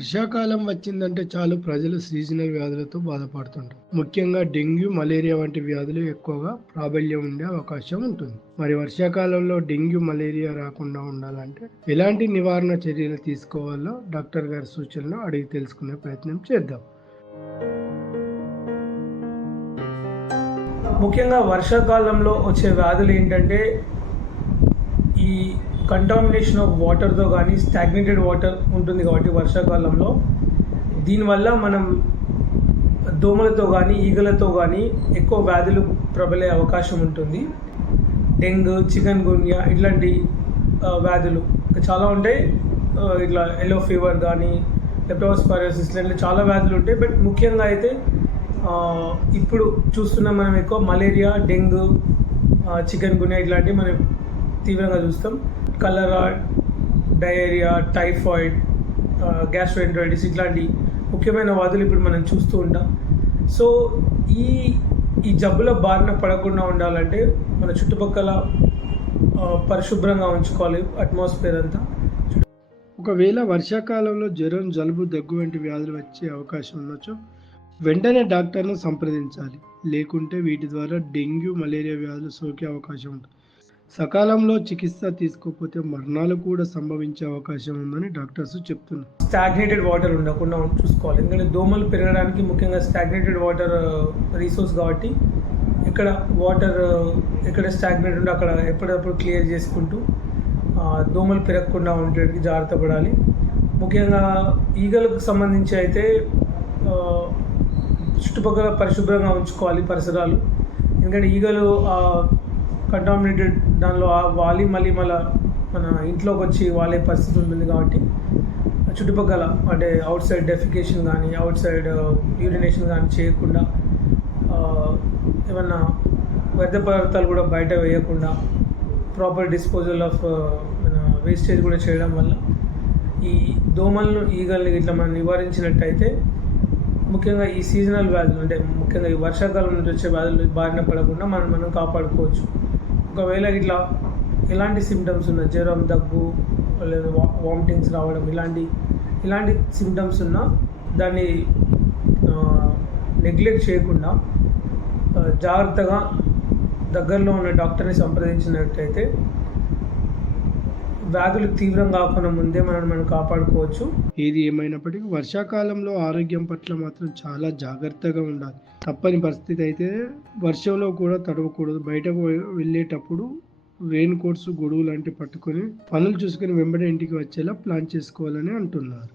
వర్షాకాలం వచ్చిందంటే చాలు ప్రజలు సీజనల్ వ్యాధులతో బాధపడుతుంటారు ముఖ్యంగా డెంగ్యూ మలేరియా వంటి వ్యాధులు ఎక్కువగా ప్రాబల్యం ఉండే అవకాశం ఉంటుంది. మరి వర్షాకాలంలో డెంగ్యూ మలేరియా రాకుండా ఉండాలంటే ఎలాంటి నివారణ చర్యలు తీసుకోవాలో డాక్టర్ గారి సూచనలు అడిగి తెలుసుకునే ప్రయత్నం చేద్దాం. ముఖ్యంగా వర్షాకాలంలో వచ్చే వ్యాధులు ఏంటంటే ఈ కంటామినేషన్ ఆఫ్ వాటర్తో కానీ స్టాగ్నేటెడ్ వాటర్ ఉంటుంది కాబట్టి వర్షాకాలంలో. దీనివల్ల మనం దోమలతో కానీ ఈగలతో కానీ ఎక్కువ వ్యాధులు ప్రబలే అవకాశం ఉంటుంది. డెంగ్యూ చికెన్ గున్యా ఇట్లాంటి వ్యాధులు చాలా ఉంటాయి. ఇట్లా ఎల్లో ఫీవర్ కానీ లెప్టోస్పారోసిస్ ఇలాంటి చాలా వ్యాధులు ఉంటాయి. బట్ ముఖ్యంగా అయితే ఇప్పుడు చూస్తున్నాం మనం ఎక్కువ మలేరియా డెంగ్యూ చికెన్ గున్యా ఇట్లాంటివి మనం తీవ్రంగా చూస్తాం. కలరా డయేరియా టైఫాయిడ్ గ్యాస్ట్రోఎంట్రైటిస్ ఇట్లాంటి ముఖ్యమైన వ్యాధులు ఇప్పుడు మనం చూస్తూ ఉంటాం. సో ఈ ఈ జబ్బుల బారిన పడకుండా ఉండాలంటే మన చుట్టుపక్కల పరిశుభ్రంగా ఉంచుకోవాలి అట్మాస్ఫియర్ అంతా. ఒకవేళ వర్షాకాలంలో జ్వరం జలుబు దగ్గు వంటి వ్యాధులు వచ్చే అవకాశం ఉండొచ్చు. వెంటనే డాక్టర్ను సంప్రదించాలి. లేకుంటే వీటి ద్వారా డెంగ్యూ మలేరియా వ్యాధులు సోకే అవకాశం ఉంటుంది. సకాలంలో చికిత్స తీసుకోకపోతే మరణాలు కూడా సంభవించే అవకాశం ఉందని డాక్టర్స్ చెప్తున్నారు. స్టాగ్నేటెడ్ వాటర్ ఉండకుండా చూసుకోవాలి. ఎందుకంటే దోమలు పెరగడానికి ముఖ్యంగా స్టాగ్నేటెడ్ వాటర్ uh, రీసోర్స్ కాబట్టి ఇక్కడ వాటర్ uh, ఎక్కడ స్టాగ్నేట్ ఉంటే అక్కడ ఎప్పటికప్పుడు క్లియర్ చేసుకుంటూ దోమలు పెరగకుండా ఉండేటికి జాగ్రత్త పడాలి. ముఖ్యంగా ఈగలకు సంబంధించి అయితే చుట్టుపక్కల పరిశుభ్రంగా ఉంచుకోవాలి పరిసరాలు. ఎందుకంటే ఈగలు కంటామినేటెడ్ దానిలో ఆ- వాలి మళ్ళీ మళ్ళీ మన ఇంట్లోకి వచ్చి వాలే పరిస్థితి ఉంటుంది కాబట్టి చుట్టుపక్కల అంటే అవుట్ సైడ్ డెఫికేషన్ కానీ అవుట్ సైడ్ యూరినేషన్ కానీ చేయకుండా ఏమన్నా వ్యర్థ పదార్థాలు కూడా బయట వేయకుండా ప్రాపర్ డిస్పోజల్ ఆఫ్ మన వేస్టేజ్ కూడా చేయడం వల్ల ఈ దోమలను ఈగల్ని ఇట్లా మనం నివారించినట్టయితే ముఖ్యంగా ఈ సీజనల్ వ్యాధులు అంటే ముఖ్యంగా ఈ వర్షాకాలం నుంచి వచ్చే వ్యాధులు బారిన పడకుండా మనం మనం కాపాడుకోవచ్చు. ఒకవేళ ఇట్లా ఎలాంటి సిమ్టమ్స్ ఉన్న జ్వరం దగ్గు లేదా వామిటింగ్స్ రావడం ఇలాంటి ఇలాంటి సిమ్టమ్స్ ఉన్నా దాన్ని నెగ్లెక్ట్ చేయకుండా జాగ్రత్తగా దగ్గరలో ఉన్న డాక్టర్ని సంప్రదించినట్టయితే వ్యాధులు తీవ్రం కాకుండా ముందే మనం మనం కాపాడుకోవచ్చు. ఏది ఏమైనప్పటికీ వర్షాకాలంలో ఆరోగ్యం పట్ల మాత్రం చాలా జాగ్రత్తగా ఉండాలి. తప్పని పరిస్థితి అయితే వర్షంలో కూడా తడవకూడదు. బయటకు వెళ్ళేటప్పుడు రెయిన్ కోట్స్ గొడుగు లాంటివి పట్టుకొని పనులు చూసుకొని వెంబడి ఇంటికి వచ్చేలా ప్లాన్ చేసుకోవాలని అంటున్నారు.